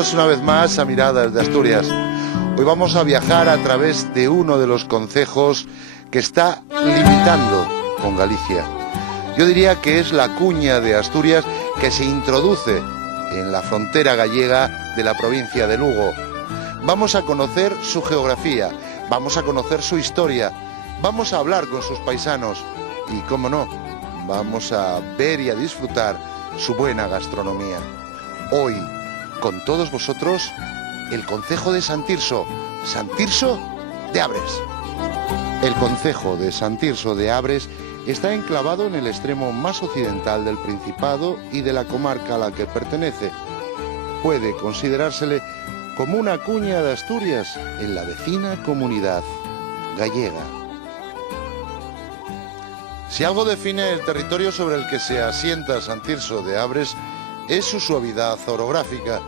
Bienvenidos una vez más a Miradas de Asturias. Hoy vamos a viajar a través de uno de los concejos que está limitando con Galicia. Yo diría que es la cuña de Asturias que se introduce en la frontera gallega de la provincia de Lugo. Vamos a conocer su geografía, vamos a conocer su historia, vamos a hablar con sus paisanos y, cómo no, vamos a ver y a disfrutar su buena gastronomía. Hoy, con todos vosotros, el concejo de Sant Tirso de Abres. El concejo de Sant Tirso de Abres está enclavado en el extremo más occidental del Principado y de la comarca a la que pertenece. Puede considerársele como una cuña de Asturias en la vecina comunidad gallega. Si algo define el territorio sobre el que se asienta Sant Tirso de Abres es su suavidad orográfica.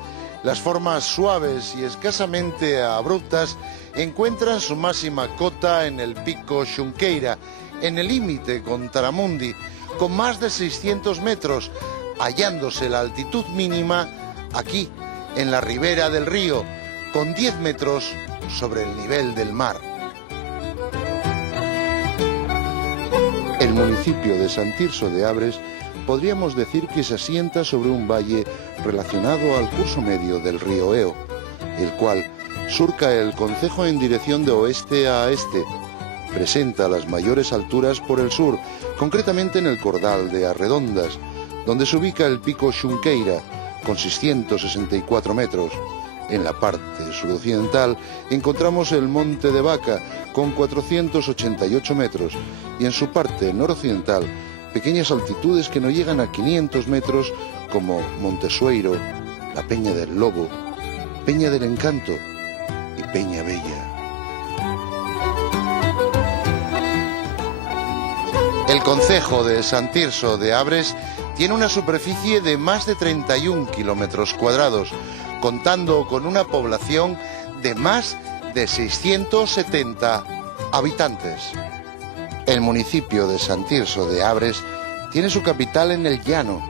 Las formas suaves y escasamente abruptas encuentran su máxima cota en el pico Xunqueira, en el límite con Taramundi, con más de 600 metros, hallándose la altitud mínima aquí, en la ribera del río, con 10 metros sobre el nivel del mar. El municipio de Sant Tirso de Abres podríamos decir que se asienta sobre un valle relacionado al curso medio del río Eo, el cual surca el concejo en dirección de oeste a este. Presenta las mayores alturas por el sur, concretamente en el Cordal de Arredondas, donde se ubica el pico Xunqueira, con 664 metros. En la parte suroccidental encontramos el Monte de Vaca, con 488 metros, y en su parte noroccidental pequeñas altitudes que no llegan a 500 metros como Montesueiro, la Peña del Lobo, Peña del Encanto y Peña Bella. El concejo de Sant Tirso de Abres tiene una superficie de más de 31 kilómetros cuadrados, contando con una población de más de 670 habitantes. El municipio de Sant Tirso de Abres tiene su capital en el llano,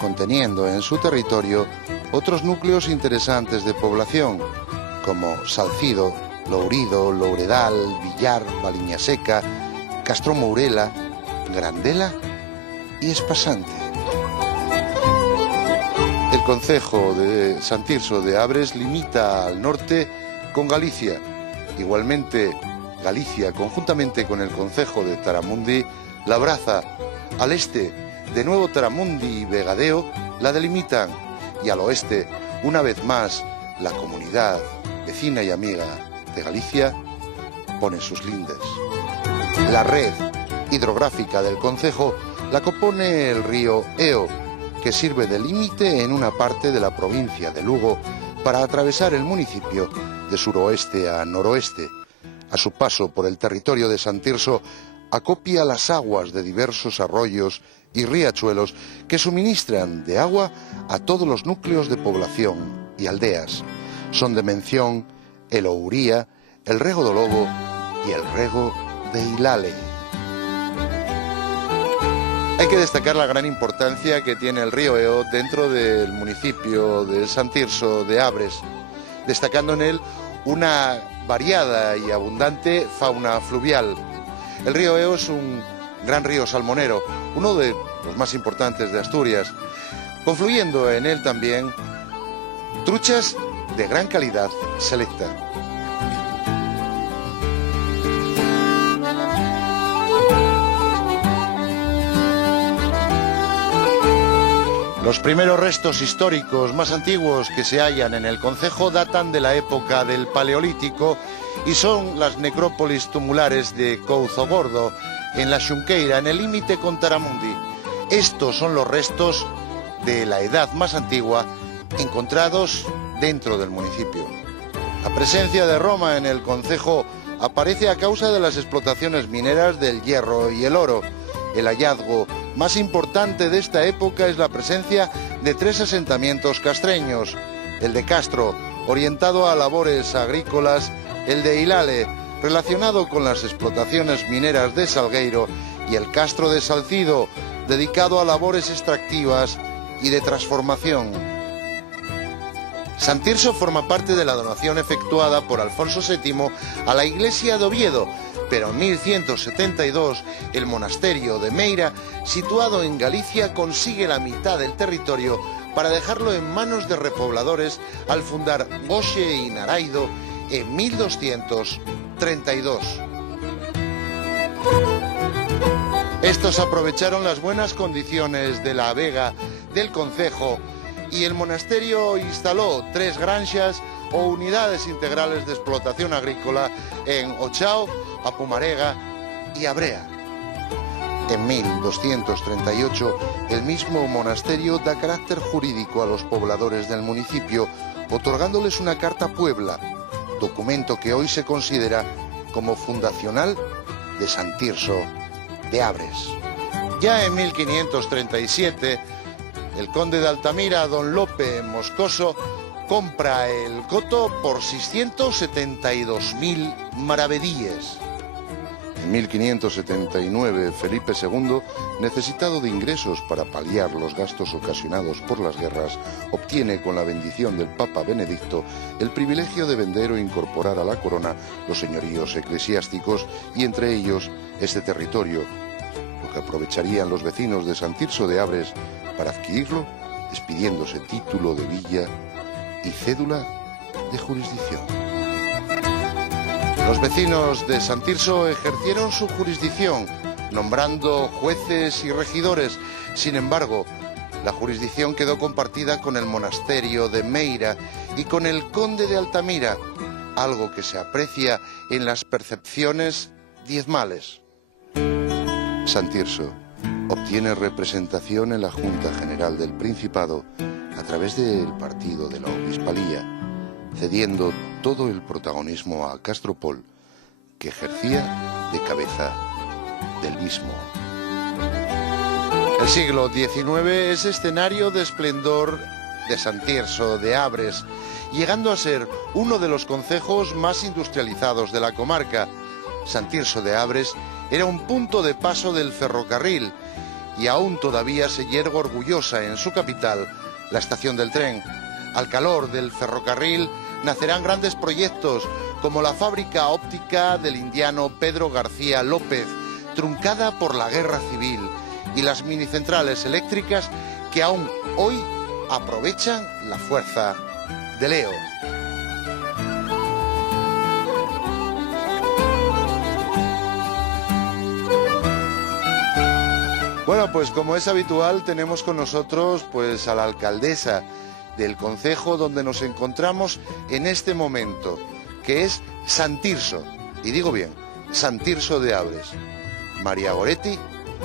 conteniendo en su territorio otros núcleos interesantes de población, como Salcido, Lourido, Louredal, Villar, Valiñaseca, Castro Mourela, Grandela y Espasante. El concejo de Sant Tirso de Abres limita al norte con Galicia. Igualmente, Galicia, conjuntamente con el concejo de Taramundi, la abraza. Al este, de nuevo Taramundi y Vegadeo la delimitan, y al oeste, una vez más, la comunidad vecina y amiga de Galicia pone sus lindes. La red hidrográfica del concejo la compone el río Eo, que sirve de límite en una parte de la provincia de Lugo para atravesar el municipio de suroeste a noroeste. A su paso por el territorio de Sant Tirso, acopia las aguas de diversos arroyos y riachuelos que suministran de agua a todos los núcleos de población y aldeas. Son de mención el Ouría, el Rego do Lobo y el Rego de Ilale. Hay que destacar la gran importancia que tiene el río Eo dentro del municipio de Sant Tirso de Abres, destacando en él una variada y abundante fauna fluvial. El río Eo es un gran río salmonero, uno de los más importantes de Asturias, confluyendo en él también truchas de gran calidad selecta. Los primeros restos históricos más antiguos que se hallan en el concejo datan de la época del Paleolítico y son las necrópolis tumulares de Couzogordo, en la Xunqueira, en el límite con Taramundi. Estos son los restos de la edad más antigua encontrados dentro del municipio. La presencia de Roma en el concejo aparece a causa de las explotaciones mineras del hierro y el oro. El hallazgo más importante de esta época es la presencia de 3 asentamientos castreños: el de Castro, orientado a labores agrícolas; el de Ilale, relacionado con las explotaciones mineras de Salgueiro; y el Castro de Salcido, dedicado a labores extractivas y de transformación. Sant Tirso forma parte de la donación efectuada por Alfonso VII a la iglesia de Oviedo, pero en 1172 el monasterio de Meira, situado en Galicia, consigue la mitad del territorio para dejarlo en manos de repobladores al fundar Goxe y Naraido en 1232. Estos aprovecharon las buenas condiciones de la vega del concejo y el monasterio instaló 3 granjas o unidades integrales de explotación agrícola en Ochao, Apumarega y Abrea. En 1238, el mismo monasterio da carácter jurídico a los pobladores del municipio, otorgándoles una carta Puebla, documento que hoy se considera como fundacional de Sant Tirso de Abres. Ya en 1537, el conde de Altamira, don Lope Moscoso, compra el coto por 672.000 maravedíes. En 1579, Felipe II, necesitado de ingresos para paliar los gastos ocasionados por las guerras, obtiene con la bendición del Papa Benedicto el privilegio de vender o incorporar a la corona los señoríos eclesiásticos y entre ellos este territorio, lo que aprovecharían los vecinos de Sant Tirso de Abres para adquirirlo, despidiéndose título de villa y cédula de jurisdicción. Los vecinos de Sant Tirso ejercieron su jurisdicción, nombrando jueces y regidores. Sin embargo, la jurisdicción quedó compartida con el monasterio de Meira y con el conde de Altamira, algo que se aprecia en las percepciones diezmales. Sant Tirso obtiene representación en la Junta General del Principado a través del partido de la Obispalía, cediendo todo el protagonismo a Castropol, que ejercía de cabeza del mismo. El siglo XIX es escenario de esplendor de Sant Tirso de Abres, llegando a ser uno de los concejos más industrializados de la comarca. Sant Tirso de Abres era un punto de paso del ferrocarril y aún todavía se yergue orgullosa en su capital la estación del tren. Al calor del ferrocarril nacerán grandes proyectos como la fábrica óptica del indiano Pedro García López, truncada por la guerra civil, y las minicentrales eléctricas que aún hoy aprovechan la fuerza de Leo. Bueno, pues como es habitual, tenemos con nosotros pues a la alcaldesa del concejo donde nos encontramos en este momento, que es Sant Tirso, y digo bien, Sant Tirso de Abres. María Goretti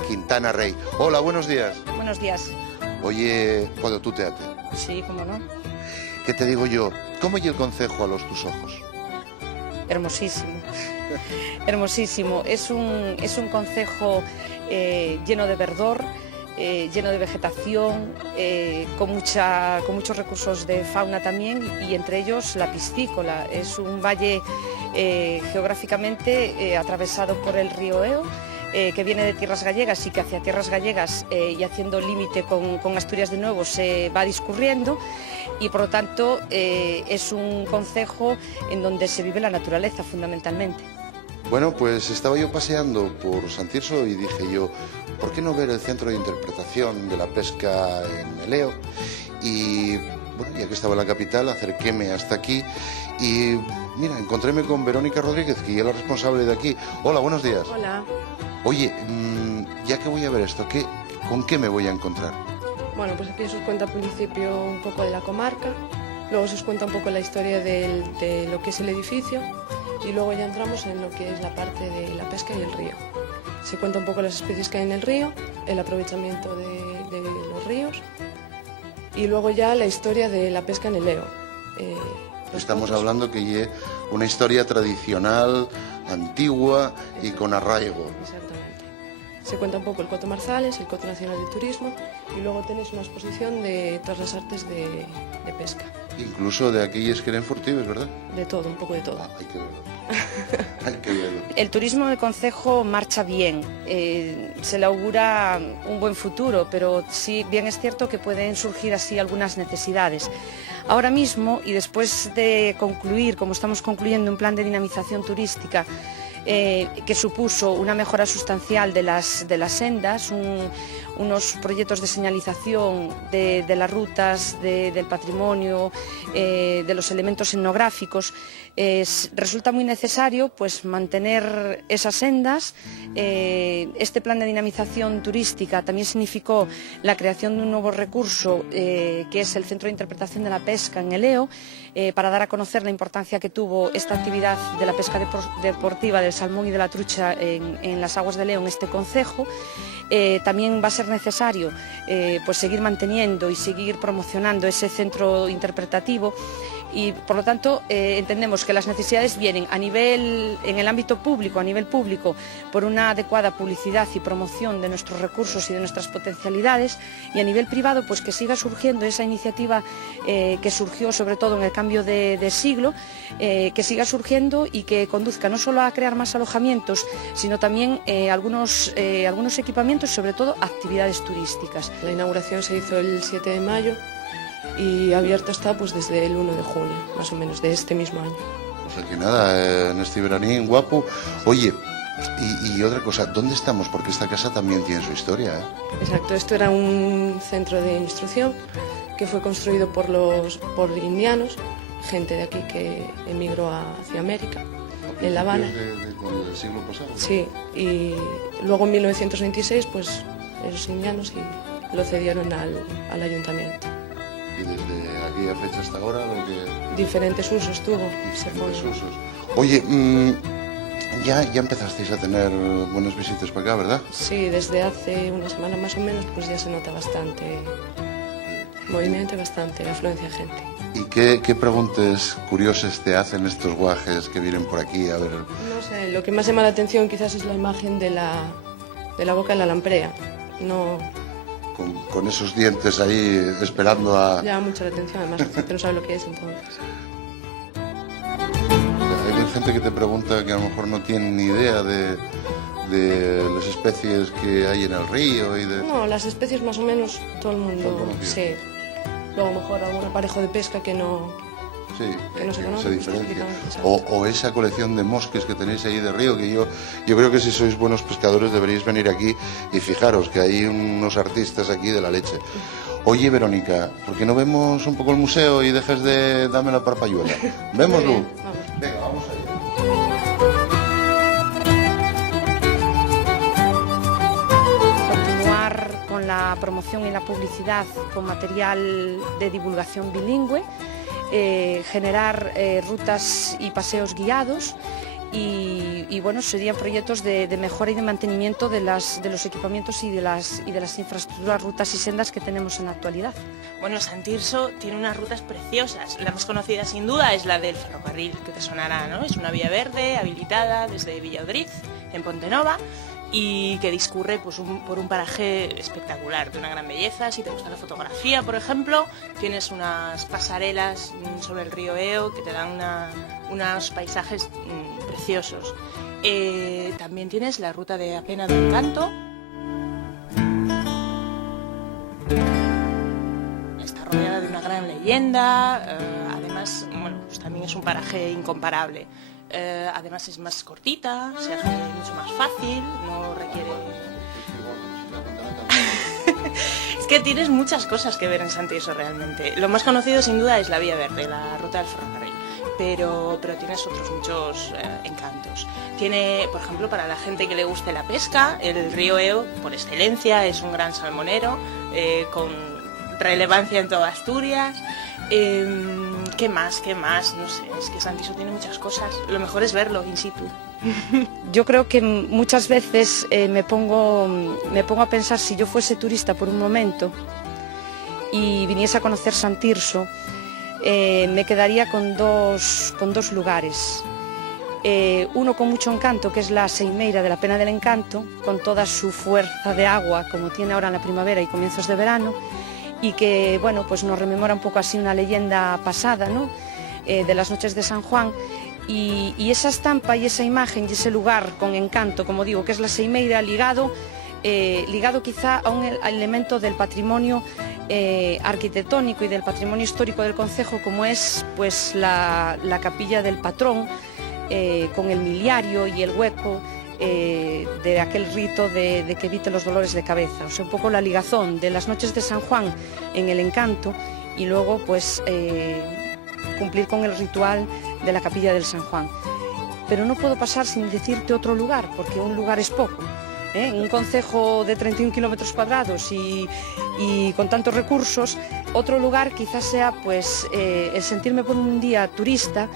Quintana Rey. Hola, buenos días. Buenos días. Oye, ¿puedo tutearte? Sí, cómo no. ¿Qué te digo yo? ¿Cómo y el concejo a los tus ojos? Hermosísimo. Hermosísimo. Es un concejo lleno de verdor, lleno de vegetación, con muchos recursos de fauna también, y entre ellos la piscícola. Es un valle geográficamente atravesado por el río Eo, que viene de Tierras Gallegas y que hacia Tierras Gallegas y haciendo límite con Asturias de nuevo se va discurriendo, y por lo tanto es un concejo en donde se vive la naturaleza fundamentalmente. Bueno, pues estaba yo paseando por Sant Tirso y dije yo, ¿por qué no ver el centro de interpretación de la pesca en el Eo? Y bueno, ya que estaba en la capital, acerquéme hasta aquí y mira, encontréme con Verónica Rodríguez, que es la responsable de aquí. Hola, buenos días. Hola. Oye, ya que voy a ver esto, ¿con qué me voy a encontrar? Bueno, pues aquí se os cuenta al principio un poco de la comarca, luego se os cuenta un poco la historia de lo que es el edificio, y luego ya entramos en lo que es la parte de la pesca y el río. Se cuenta un poco las especies que hay en el río, el aprovechamiento de los ríos, y luego ya la historia de la pesca en el Eo. Estamos hablando que es una historia tradicional, antigua y con arraigo. Exactamente. Se cuenta un poco el Coto Marzales, el Coto Nacional de Turismo, y luego tenéis una exposición de todas las artes de pesca. Incluso de aquellos que eran furtives, ¿verdad? De todo, un poco de todo. Hay que verlo. Hay que verlo. El turismo del concejo marcha bien, se le augura un buen futuro, pero sí bien es cierto que pueden surgir así algunas necesidades. Ahora mismo, y después de concluir, como estamos concluyendo, un plan de dinamización turística que supuso una mejora sustancial de las sendas, unos proyectos de señalización de las rutas, del patrimonio, de los elementos etnográficos, resulta muy necesario pues mantener esas sendas. Este plan de dinamización turística también significó la creación de un nuevo recurso que es el Centro de Interpretación de la Pesca en Eleo, para dar a conocer la importancia que tuvo esta actividad de la pesca deportiva del salmón y de la trucha en las aguas de Eleo, en este concejo. También va a ser necesario pues seguir manteniendo y seguir promocionando ese centro interpretativo, y por lo tanto entendemos que las necesidades vienen en el ámbito público, a nivel público, por una adecuada publicidad y promoción de nuestros recursos y de nuestras potencialidades, y a nivel privado pues que siga surgiendo esa iniciativa que surgió sobre todo en el cambio de siglo, que siga surgiendo y que conduzca no solo a crear más alojamientos, sino también algunos equipamientos, sobre todo actividades turísticas. La inauguración se hizo el 7 de mayo y abierto está pues desde el 1 de junio, más o menos, de este mismo año. O sea que nada, en este veranín guapo. Oye, y otra cosa, ¿dónde estamos? Porque esta casa también tiene su historia, ¿eh? Exacto, esto era un centro de instrucción que fue construido por indianos, gente de aquí que emigró hacia América, en La Habana. ¿Del siglo pasado? Sí, y luego en 1926 pues esos indianos y lo cedieron al ayuntamiento. Y desde aquella fecha hasta ahora lo que... Diferentes usos tuvo. Diferentes usos. Oye, ya empezasteis a tener buenas visitas para acá, ¿verdad? Sí, desde hace una semana más o menos pues ya se nota bastante movimiento y bastante afluencia de gente. ¿Y qué preguntas curiosas te hacen estos guajes que vienen por aquí a ver? No sé, lo que más llama la atención quizás es la imagen de la boca de la lamprea. No... Con esos dientes ahí esperando a... Llama mucho la atención, además la gente no sabe lo que es entonces. Hay gente que te pregunta que a lo mejor no tienen ni idea de las especies que hay en el río y de... No, las especies más o menos todo el mundo, sí. Luego a lo mejor algún aparejo de pesca que no... Sí, que no se conoce, se diferencia. O O esa colección de mosques que tenéis ahí de río, que yo creo que si sois buenos pescadores deberíais venir aquí y fijaros que hay unos artistas aquí de la leche. Oye, Verónica, ¿por qué no vemos un poco el museo y dejas de darme la parpayuela? ¿Vémoslo? Muy bien, vamos. Venga, vamos allá. Continuar con la promoción y la publicidad con material de divulgación bilingüe, generar rutas y paseos guiados y bueno, serían proyectos de mejora y de mantenimiento de los equipamientos y de las infraestructuras, rutas y sendas que tenemos en la actualidad. Bueno, Sant Tirso tiene unas rutas preciosas. La más conocida sin duda es la del ferrocarril, que te sonará, ¿no? Es una vía verde habilitada desde Villaudriz, en Pontenova, y que discurre pues, por un paraje espectacular, de una gran belleza. Si te gusta la fotografía, por ejemplo, tienes unas pasarelas sobre el río Eo que te dan unos paisajes preciosos. También tienes la ruta de Apena del Encanto. Está rodeada de una gran leyenda, además, bueno, pues también es un paraje incomparable. Además es más cortita, se hace mucho más fácil, no requiere... Es que tienes muchas cosas que ver en Sant Tirso realmente. Lo más conocido sin duda es la Vía Verde, la ruta del ferrocarril, pero tienes otros muchos encantos. Tiene, por ejemplo, para la gente que le guste la pesca, el río Eo, por excelencia, es un gran salmonero, con relevancia en toda Asturias. ¿Qué más? No sé, es que Sant Tirso tiene muchas cosas. Lo mejor es verlo in situ. Yo creo que muchas veces me pongo a pensar, si yo fuese turista por un momento y viniese a conocer Sant Tirso, me quedaría con dos lugares. Uno con mucho encanto, que es la Seimeira de la Pena del Encanto, con toda su fuerza de agua, como tiene ahora en la primavera y comienzos de verano, y que bueno, pues nos rememora un poco así una leyenda pasada, ¿no? De las noches de San Juan, Y esa estampa y esa imagen y ese lugar con encanto, como digo, que es la Seimeira, ligado quizá a un elemento del patrimonio arquitectónico y del patrimonio histórico del concejo, como es pues la capilla del patrón, con el miliario y el hueco de aquel rito de que evite los dolores de cabeza. O sea, un poco la ligazón de las noches de San Juan en el encanto y luego pues cumplir con el ritual de la capilla del San Juan. Pero no puedo pasar sin decirte otro lugar, porque un lugar es poco. Un concejo de 31 kilómetros cuadrados y con tantos recursos, otro lugar quizás sea pues el sentirme por un día turista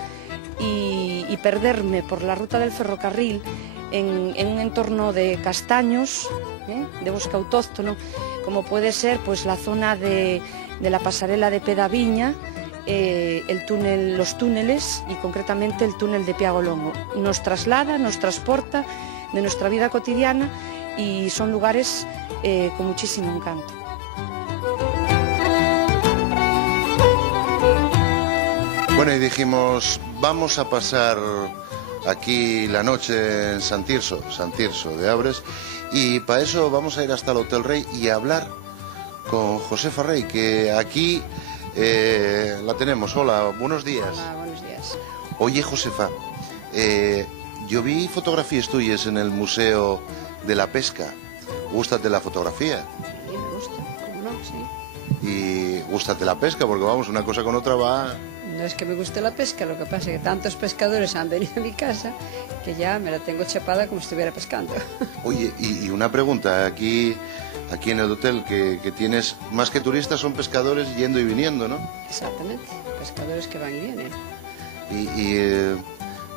y perderme por la ruta del ferrocarril en un entorno de castaños, de bosque autóctono, como puede ser pues la zona de la pasarela de Pedaviña, los túneles y concretamente el túnel de Piagolongo. Nos traslada, nos transporta de nuestra vida cotidiana y son lugares con muchísimo encanto. Bueno, y dijimos, vamos a pasar aquí la noche en San Tirso de Abres, y para eso vamos a ir hasta el Hotel Rey y a hablar con Josefa Rey, que aquí la tenemos. Hola, buenos días. Hola, buenos días. Oye, Josefa, yo vi fotografías tuyas en el Museo de la Pesca. ¿Gústate la fotografía? Sí, me gusta, ¿cómo no? Sí. Y gústate la pesca, porque vamos, una cosa con otra va... No es que me guste la pesca, lo que pasa es que tantos pescadores han venido a mi casa que ya me la tengo chapada como si estuviera pescando. Oye, y una pregunta, aquí en el hotel que tienes, más que turistas, son pescadores yendo y viniendo, ¿no? Exactamente, pescadores que van y vienen.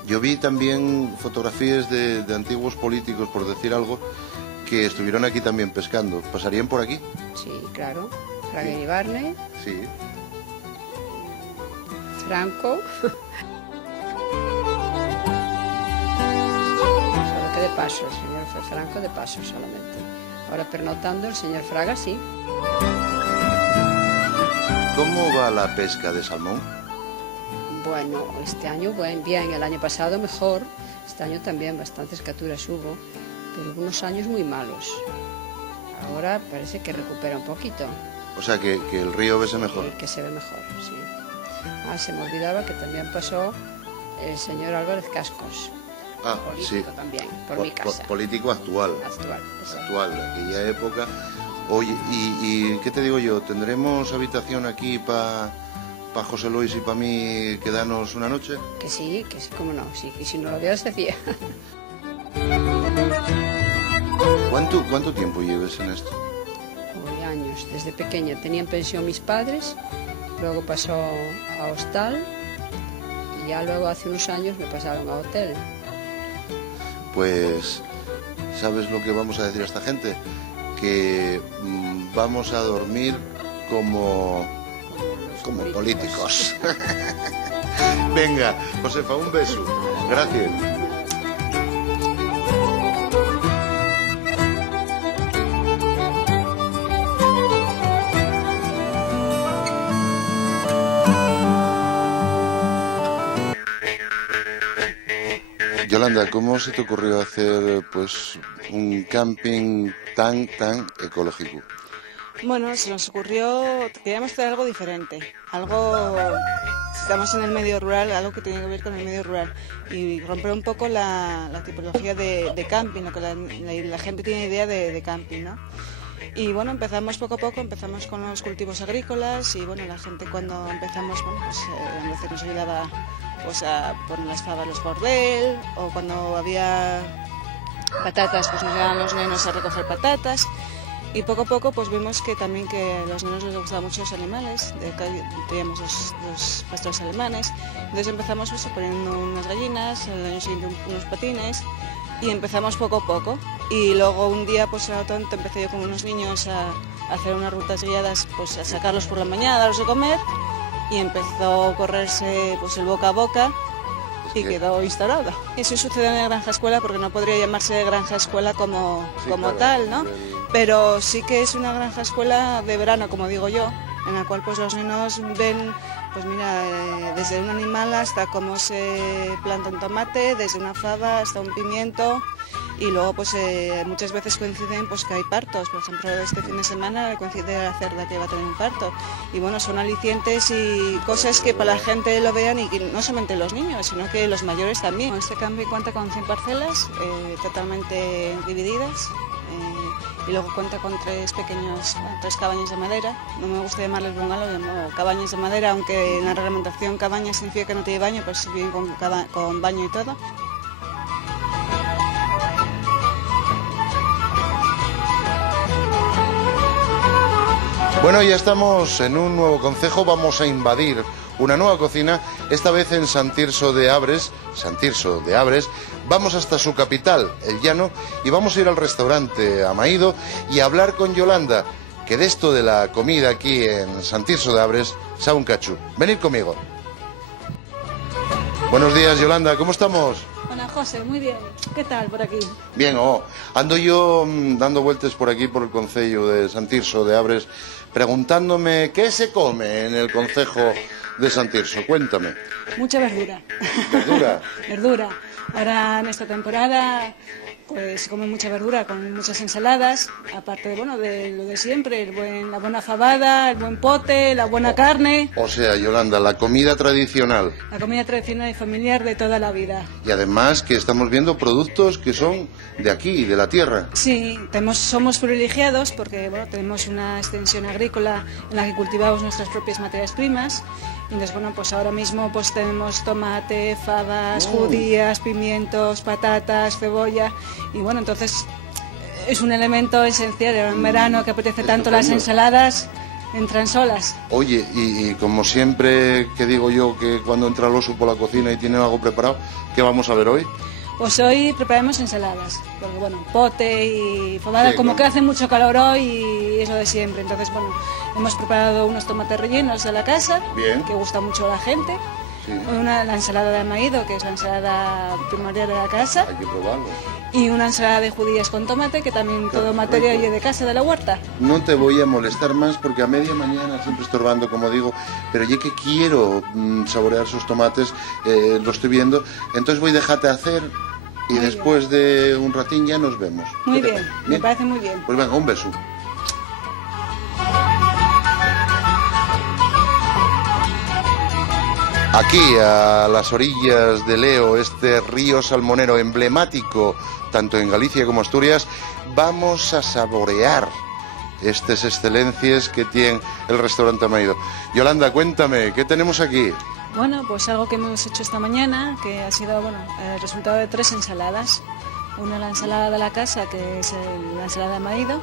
Yo vi también fotografías de antiguos políticos, por decir algo, que estuvieron aquí también pescando. ¿Pasarían por aquí? Sí, claro. Fraga Iribarne. Sí. Franco. Solo que de paso, el señor fue Franco de paso solamente. Ahora pernotando el señor Fraga, sí. ¿Cómo va la pesca de salmón? Bueno, este año bien, el año pasado mejor, este año también bastantes capturas hubo, pero unos años muy malos. Ahora parece que recupera un poquito. O sea, que el río ve mejor. Que se ve mejor, sí. Ah, se me olvidaba que también pasó el señor Álvarez Cascos. Ah, político sí. También, por mi casa. Político actual. Actual, de aquella época. Oye, y ¿qué te digo yo? ¿Tendremos habitación aquí para José Luis y para mí quedarnos una noche? Que sí, cómo no. Sí, y si no lo vieras, decía. ¿Cuánto tiempo lleves en esto? Uy, años, desde pequeña. Tenían pensión mis padres, luego pasó a hostal y ya luego hace unos años me pasaron a hotel. Pues, ¿sabes lo que vamos a decir a esta gente? Que vamos a dormir como políticos. Venga, Josefa, un beso. Gracias. Yolanda, ¿cómo se te ocurrió hacer pues un camping tan ecológico? Bueno, se nos ocurrió, queríamos hacer algo diferente, estamos en el medio rural, algo que tiene que ver con el medio rural y romper un poco la tipología de camping, lo que la gente tiene idea de camping, ¿no? Y bueno, empezamos poco a poco, empezamos con los cultivos agrícolas y bueno, la gente cuando empezamos, bueno, pues a veces nos ayudaba pues a poner las fabas los bordel, o cuando había patatas pues nos ayudaban los nenos a recoger patatas. Y poco a poco pues vimos que también que a los niños les gustaban mucho los animales, teníamos dos pastores alemanes, entonces empezamos pues, poniendo unas gallinas, el año siguiente unos patines y empezamos poco a poco. Y luego un día pues a tanto empecé yo con unos niños a hacer unas rutas guiadas, pues a sacarlos por la mañana, darlos de comer y empezó a correrse pues el boca a boca. Y quedó instalado. Eso sucede en la granja escuela porque no podría llamarse granja escuela como tal, ¿no? Pero sí que es una granja escuela de verano, como digo yo, en la cual pues los niños ven Pues mira, desde un animal hasta cómo se planta un tomate, desde una fava hasta un pimiento, y luego pues muchas veces coinciden pues que hay partos. Por ejemplo, este fin de semana coincide la cerda que va a tener un parto, y bueno, son alicientes y cosas que para la gente lo vean, y que no solamente los niños, sino que los mayores también. Este cambio cuenta con 100 parcelas totalmente divididas, y luego cuenta con tres cabañas de madera. No me gusta llamarles bungalow, llamo cabañas de madera, aunque en la reglamentación cabaña significa que no tiene baño, pues vienen con baño y todo. Bueno, ya estamos en un nuevo concejo, vamos a invadir una nueva cocina, esta vez en San Tirso de Abres, vamos hasta su capital, El Llano, y vamos a ir al restaurante Amaído y a hablar con Yolanda, que de esto de la comida aquí en San Tirso de Abres sabe un cachú. Venid conmigo. Buenos días, Yolanda, ¿cómo estamos? Hola, José, muy bien. ¿Qué tal por aquí? Bien, ando yo dando vueltas por aquí, por el concello de San Tirso de Abres, preguntándome qué se come en el concejo de San Tirso. Cuéntame. Mucha verdura. ¿Verdura? Verdura. Ahora en esta temporada pues se come mucha verdura con muchas ensaladas, aparte de, bueno, de lo de siempre, la buena fabada, el buen pote, la buena carne. O sea, Yolanda, la comida tradicional. La comida tradicional y familiar de toda la vida. Y además que estamos viendo productos que son de aquí, de la tierra. Sí, somos privilegiados porque bueno, tenemos una extensión agrícola en la que cultivamos nuestras propias materias primas. Y entonces, bueno, pues ahora mismo pues tenemos tomate, fabas, judías, pimientos, patatas, cebolla. Y bueno, entonces es un elemento esencial en verano que apetece tanto. Las ensaladas entran solas. Oye, y como siempre que digo yo que cuando entra el oso por la cocina y tiene algo preparado, ¿qué vamos a ver hoy? Pues hoy preparamos ensaladas, porque bueno, pote y fabada, sí, como bueno, que hace mucho calor hoy y es lo de siempre. Entonces, bueno, hemos preparado unos tomates rellenos de la casa, bien, que gusta mucho a la gente. Sí. La ensalada de amaído, que es la ensalada primordial de la casa. Hay que probarlo. Y una ensalada de judías con tomate, que también Qué todo material rico. de casa, de la huerta. No te voy a molestar más porque a media mañana siempre estorbando, como digo, pero ya que quiero saborear esos tomates, lo estoy viendo, entonces voy a dejarte hacer y Muy después de un ratín ya nos vemos. Muy ¿Qué te bien, parece? me parece muy bien. Pues venga, un beso. Aquí, a las orillas del Eo, este río salmonero emblemático, tanto en Galicia como Asturias, vamos a saborear estas excelencias que tiene el restaurante Amaído. Yolanda, cuéntame, ¿qué tenemos aquí? Bueno, pues algo que hemos hecho esta mañana, que ha sido bueno, el resultado de 3 ensaladas. Una, la ensalada de la casa, que es la ensalada de amaído.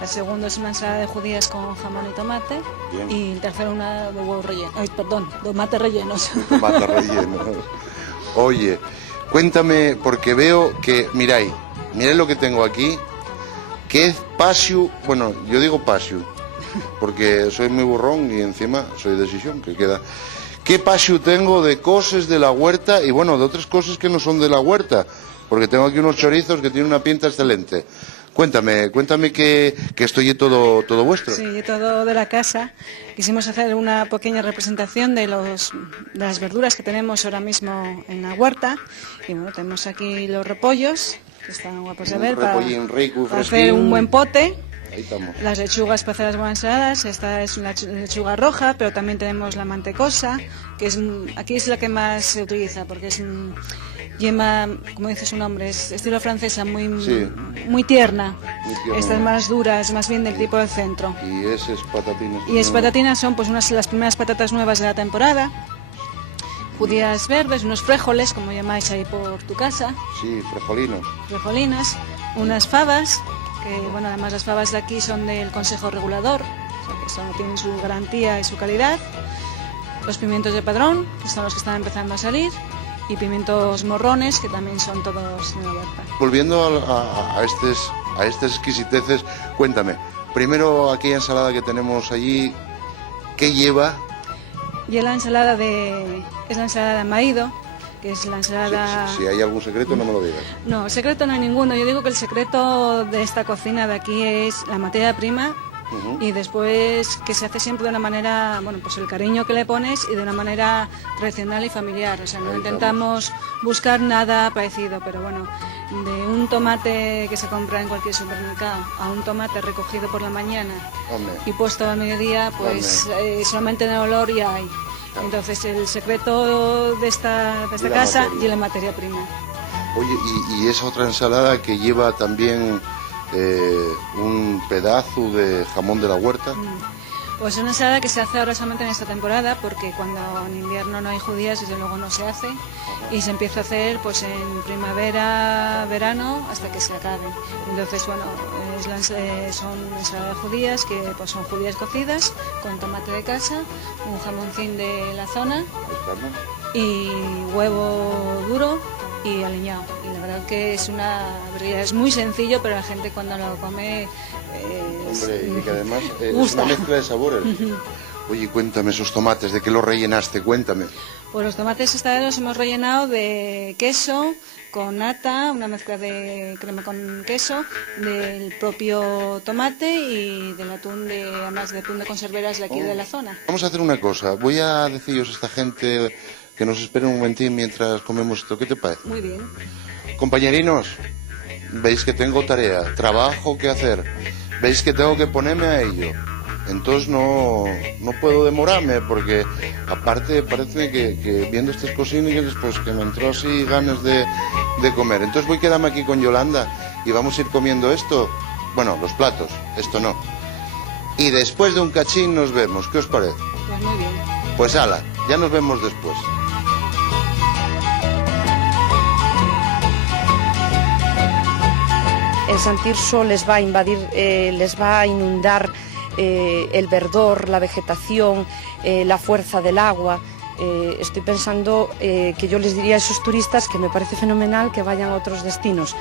La segunda es una ensalada de judías con jamón y tomate. Bien. Y el tercero una de huevos rellenos. Ay, perdón, tomates rellenos. Tomate relleno. Oye, cuéntame, porque veo que, mirad lo que tengo aquí, que es pasiu, bueno, yo digo pasiu, porque soy muy burrón y encima soy de Sisión, que queda. ¿Qué pasiu tengo de cosas de la huerta y bueno, de otras cosas que no son de la huerta? Porque tengo aquí unos chorizos que tienen una pinta excelente. Cuéntame que esto es todo vuestro. Sí, todo de la casa. Quisimos hacer una pequeña representación de las verduras que tenemos ahora mismo en la huerta. Y bueno, tenemos aquí los repollos, que están guapos de ver, para hacer un buen pote. Ahí estamos. Las lechugas para hacer las buenas ensaladas. Esta es una lechuga roja, pero también tenemos la mantecosa, que aquí es la que más se utiliza, porque es yema, como dice su nombre, es estilo francesa, muy tierna. Muy tierna. Esta es más dura, es más bien del tipo del centro. Y esas patatinas. Y las patatinas son pues las primeras patatas nuevas de la temporada. Judías verdes, unos frijoles, como llamáis ahí por tu casa. Sí, frijolinos. Frijolinas, unas fabas, que bueno, además las fabas de aquí son del Consejo Regulador, o sea que tienen su garantía y su calidad. Los pimientos de padrón, que son los que están empezando a salir, y pimientos morrones, que también son todos de la huerta. Volviendo a estas exquisiteces, cuéntame, primero aquella ensalada que tenemos allí, ¿qué lleva? Y la ensalada es la ensalada de amaído, que es la ensalada... Si hay algún secreto, no me lo digas. No, secreto no hay ninguno. Yo digo que el secreto de esta cocina de aquí es la materia prima y después que se hace siempre de una manera, bueno, pues el cariño que le pones y de una manera tradicional y familiar. O sea, no intentamos buscar nada parecido, pero bueno, de un tomate que se compra en cualquier supermercado a un tomate recogido por la mañana y puesto al mediodía, pues solamente en el olor ya hay. Entonces el secreto de esta casa y la materia prima. Oye, y esa otra ensalada que lleva también un pedazo de jamón de la huerta. Pues una ensalada que se hace ahora solamente en esta temporada, porque cuando en invierno no hay judías, desde luego no se hace, y se empieza a hacer pues en primavera, verano, hasta que se acabe. Entonces, bueno, son ensaladas judías, que pues son judías cocidas, con tomate de casa, un jamoncín de la zona y huevo duro y aliñado. Y la verdad que es muy sencillo, pero la gente cuando lo come hombre, y que además es una mezcla de sabores. Oye, cuéntame esos tomates, ¿de qué los rellenaste? Cuéntame. Pues los tomates esta vez los hemos rellenado de queso con nata, una mezcla de crema con queso, del propio tomate y del atún además de atún de conserveras de aquí de la zona. Vamos a hacer una cosa, voy a deciros a esta gente que nos espere un momentín mientras comemos esto. ¿Qué te parece? Muy bien. Compañerinos, veis que tengo tarea, trabajo que hacer, veis que tengo que ponerme a ello. Entonces no puedo demorarme, porque aparte parece que viendo estas cosillas pues que me entró así ganas de comer. Entonces voy a quedarme aquí con Yolanda y vamos a ir comiendo esto, bueno, los platos, esto no. Y después de un cachín nos vemos, ¿qué os parece? Pues muy bien. Pues ala, ya nos vemos después. En Santirso les va a inundar el verdor, la vegetación, la fuerza del agua. Estoy pensando que yo les diría a esos turistas que me parece fenomenal que vayan a otros destinos,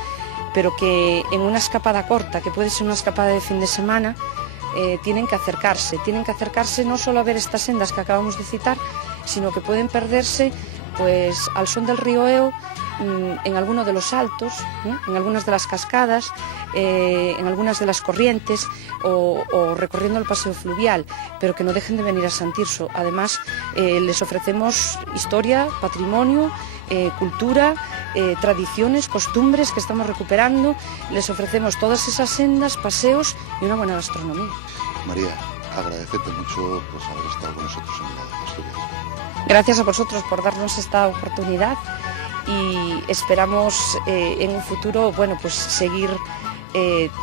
pero que en una escapada corta, que puede ser una escapada de fin de semana, tienen que acercarse no solo a ver estas sendas que acabamos de citar, sino que pueden perderse pues al son del río Eo, en alguno de los saltos, en algunas de las cascadas, en algunas de las corrientes o recorriendo el paseo fluvial, pero que no dejen de venir a Santirso. Además, les ofrecemos historia, patrimonio, cultura, tradiciones, costumbres que estamos recuperando. Les ofrecemos todas esas sendas, paseos y una buena gastronomía. María, agradecerte mucho por haber estado con nosotros en Mirada de Asturias. Gracias a vosotros por darnos esta oportunidad y esperamos en un futuro, bueno, pues seguir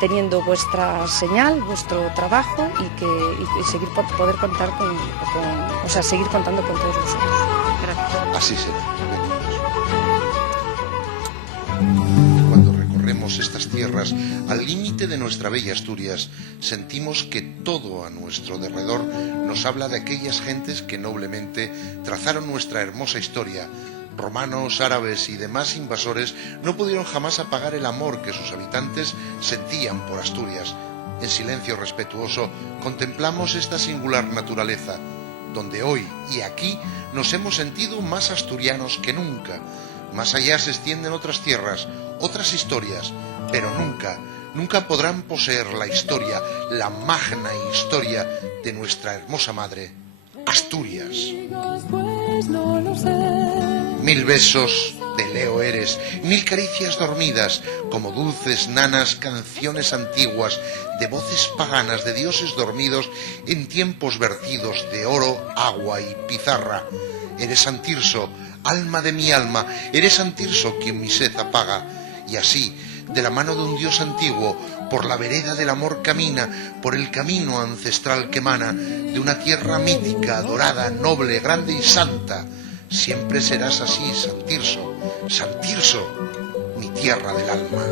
teniendo vuestra señal, vuestro trabajo y seguir poder contar seguir contando con todos vosotros. Gracias. Así será. Cuando recorremos estas tierras al límite de nuestra bella Asturias, sentimos que todo a nuestro derredor nos habla de aquellas gentes que noblemente trazaron nuestra hermosa historia. Romanos, árabes y demás invasores no pudieron jamás apagar el amor que sus habitantes sentían por Asturias. En silencio respetuoso contemplamos esta singular naturaleza, donde hoy y aquí nos hemos sentido más asturianos que nunca. Más allá se extienden otras tierras, otras historias, pero nunca podrán poseer la historia, la magna historia de nuestra hermosa madre, Asturias. 1000 besos de Leo eres, 1000 caricias dormidas, como dulces nanas canciones antiguas, de voces paganas de dioses dormidos en tiempos vertidos de oro, agua y pizarra. Eres Santirso, alma de mi alma, eres Santirso quien mi sed apaga, y así, de la mano de un dios antiguo, por la vereda del amor camina, por el camino ancestral que emana de una tierra mítica, dorada, noble, grande y santa. Siempre serás así, Santirso, Santirso, mi tierra del alma.